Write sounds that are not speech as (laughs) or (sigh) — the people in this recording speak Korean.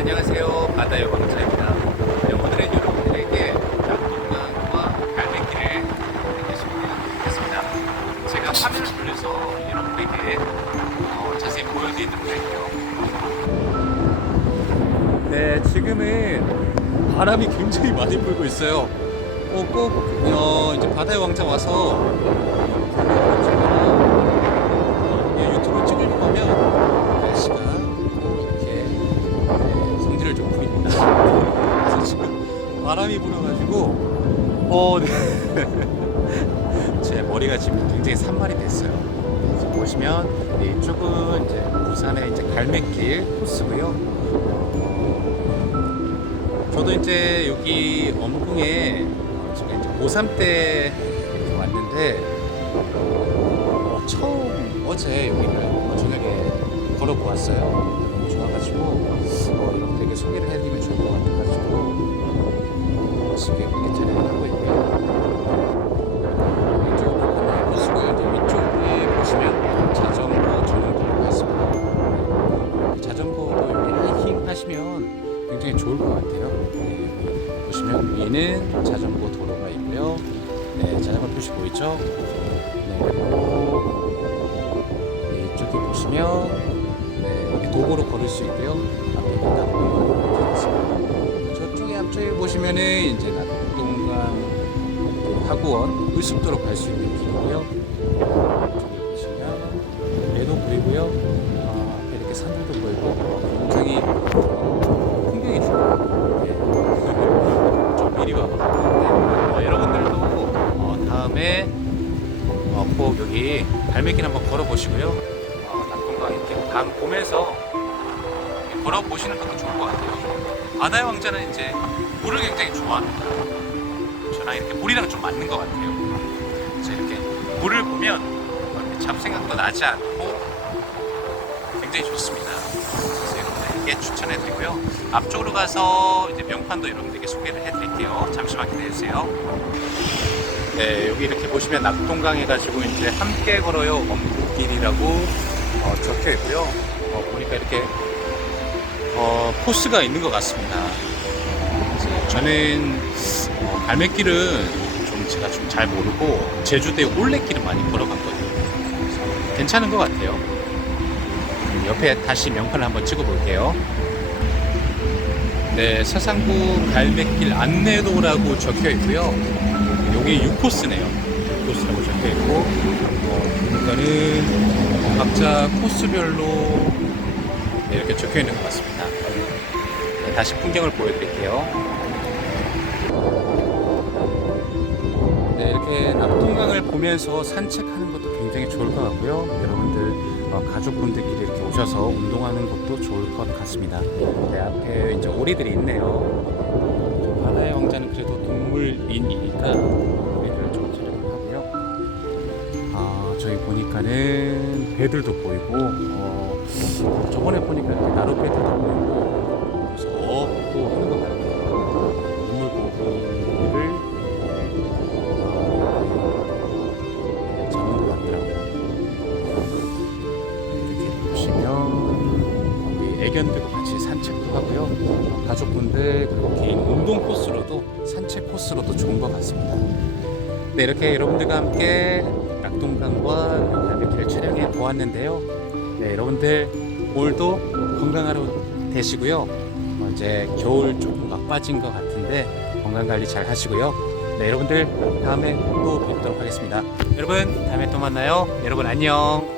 안녕하세요. 바다의 왕자입니다. 네, 오늘은 여러분들에게 낙동강과 갈매길을 소개해드리겠습니다. 제가 화면을 돌려서 여러분들에게 어, 자세히 보여드리도록 할게요. 네, 지금은 바람이 굉장히 많이 불고 있어요. 어, 꼭 어, 이제 바다의 왕자 와서 바람이 불어가지고 어, 네. (laughs) 제 머리가 지금 굉장히 산말이 됐어요. 지금 보시면 이쪽은 이제 부산의 이제 갈매길 코스고요. 저도 이제 여기 엄궁에 어, 제가 이제 고3 때 왔는데 어, 처음 어제 여기를 어, 저녁에 걸어보았어요. 좋아가지고 어, 여러분들에게 소개를 해드리면 좋을 것 같아가지고 어, 지금 이렇게 촬영을 하고 있고요. 하이킹 하시면 굉장히 좋을 것 같아요. 네, 보시면 위에는 자전거 도로가 있고요. 네, 자전거 표시 보이죠? 네, 그리고 네, 이쪽에 보시면 네, 도보로 걸을 수 있고요. 앞에 보시면은 이제 낙동강 그 하구원 의습도로 갈 수 있는 길이고요. 보시면 배도 보이고요. 아, 앞에 이렇게 산들도 보이고 굉장히 어, 풍경이 좋아요. 네. (laughs) 좀 미리 와봤는데 어, 여러분들도 어, 다음에 어, 꼭 여기 발매길 한번 걸어보시고요. 어, 낙동강 이렇게 강 보면서 걸어보시는 것도 좋을 것 같아요. 바다의 왕자는 이제 물을 굉장히 좋아합니다. 저랑 이렇게 물이랑 좀 맞는 것 같아요. 그래서 이렇게 물을 보면 잡생각도 나지 않고 굉장히 좋습니다. 그래서 여러분들에게 추천해 드리고요. 앞쪽으로 가서 이제 명판도 여러분들에게 소개를 해 드릴게요. 잠시만 기다려 주세요. 네, 여기 이렇게 보시면 낙동강 해가지고 이제 함께 걸어요 엄국길이라고 어, 적혀 있고요. 어, 보니까 이렇게 어, 코스가 있는 것 같습니다. 저는 어, 갈매길은 좀 제가 좀 잘 모르고 제주도의 올레길은 많이 걸어갔거든요. 괜찮은 것 같아요. 옆에 다시 명판을 한번 찍어볼게요. 네, 서산구 갈매길 안내도라고 적혀 있고요. 여기 6코스네요. 6코스라고 적혀 있고, 어, 보니까는 각자 코스별로 네, 이렇게 적혀 있는 것 같습니다. 네, 다시 풍경을 보여드릴게요. 네, 이렇게 낙동강을 보면서 산책하는 것도 굉장히 좋을 것 같고요. 여러분들 어, 가족분들끼리 이렇게 오셔서 운동하는 것도 좋을 것 같습니다. 네, 앞에 이제 오리들이 있네요. 저 바다의 왕자는 그래도 동물인이니까 저기 보니까는 배들도 보이고, 어, 저번에 보니까 나룻배들도 보이고, 그래서 업고 하는 것 같아요. 동물 보기를 잡는 것 같더라고요. 이렇게 보시면 우리 애견들과 같이 산책도 하고요. 어, 가족분들 그리고 개인 운동 코스로도 산책 코스로도 좋은 것 같습니다. 네, 이렇게 여러분들과 함께 낙동강과 갈매길을 촬영해 보았는데요. 네, 여러분들 오늘도 건강한 하루 되시고요. 어, 이제 겨울 조금 막 빠진 것 같은데 건강 관리 잘 하시고요. 네, 여러분들 다음에 또 뵙도록 하겠습니다. 여러분 다음에 또 만나요. 여러분 안녕.